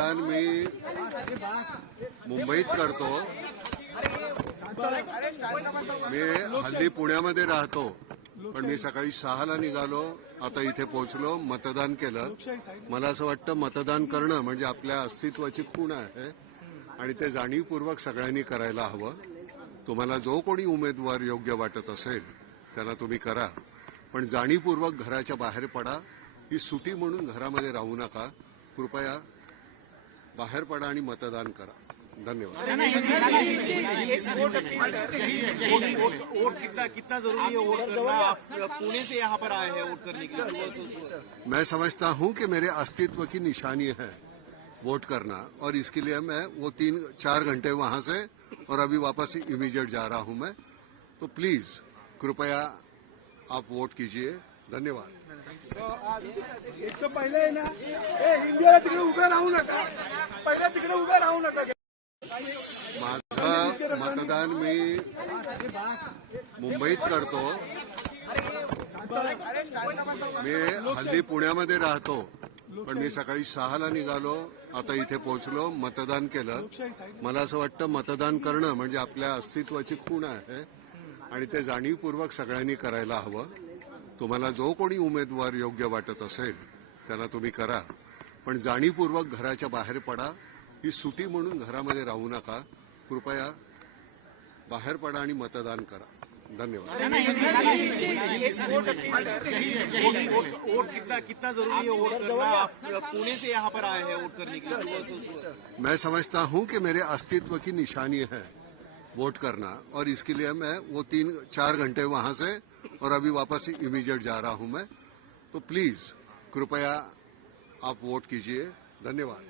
मतदान मी मुंबईत करतो. मी हल्ली पुण्यामध्ये राहतो, पण मी सकाळी 6ला निघालो, आता इथे पोहोचलो, मतदान केलं. मला असं वाटतं मतदान करणं म्हणजे आपल्या अस्तित्वाची खूण आहे आणि ते जाणीवपूर्वक सगळ्यांनी करायला हवं. तुम्हाला जो कोणी उमेदवार योग्य वाटत असेल त्याला तुम्ही करा, पण जाणीवपूर्वक घराच्या बाहेर पडा. ही सुटी म्हणून घरामध्ये राहू नका. कृपया बाहेर पडा आणि मतदान करा. धन्यवाद. वोट कितना जरूरी है वोट करना? आप पुणे से यहाँ पर आए हैं वोट करने के लिए. मैं समझता हूं कि मेरे अस्तित्व की निशानी है वोट करना, और इसके लिए मैं वो 3-4 घंटे वहां से और अभी वापस इमीडिएट जा रहा हूं मैं. तो प्लीज कृपया आप वोट कीजिए. धन्यवाद. एक तो पहिले ना इंडियाला तिकडे उभे राहू नका, पहिले तिकडे उभे राहू नका. माझं मतदान मी मुंबईत करतो. मी हल्ली पुण्यामध्ये राहतो, पण मी सकाळी 6ला निघालो, आता इथे पोहोचलो, मतदान केलं. मला असं वाटतं मतदान करणं म्हणजे आपल्या अस्तित्वाची खूण आहे आणि ते जाणीवपूर्वक सगळ्यांनी करायला हवं. तुम्हाला जो कोणी उमेदवार योग्य वाटत असेल त्याला तुम्ही करा, पण जाणीवपूर्वक घराच्या बाहेर पडा. ही सुटी म्हणून घरामध्ये राहू नका. कृपया बाहेर पडा आणि मतदान करा. धन्यवाद. वोट कितना जरूरी है वोट करना? आप पुणे से यहाँ पर आए हैं वोट करने के लिए. मैं समझता हूं कि मेरे अस्तित्व की निशानी है वोट करना, और इसके लिए मैं वो 3-4 घंटे वहां से और अभी वापस इमीडिएट जा रहा हूं मैं. तो प्लीज कृपया आप वोट कीजिए. धन्यवाद.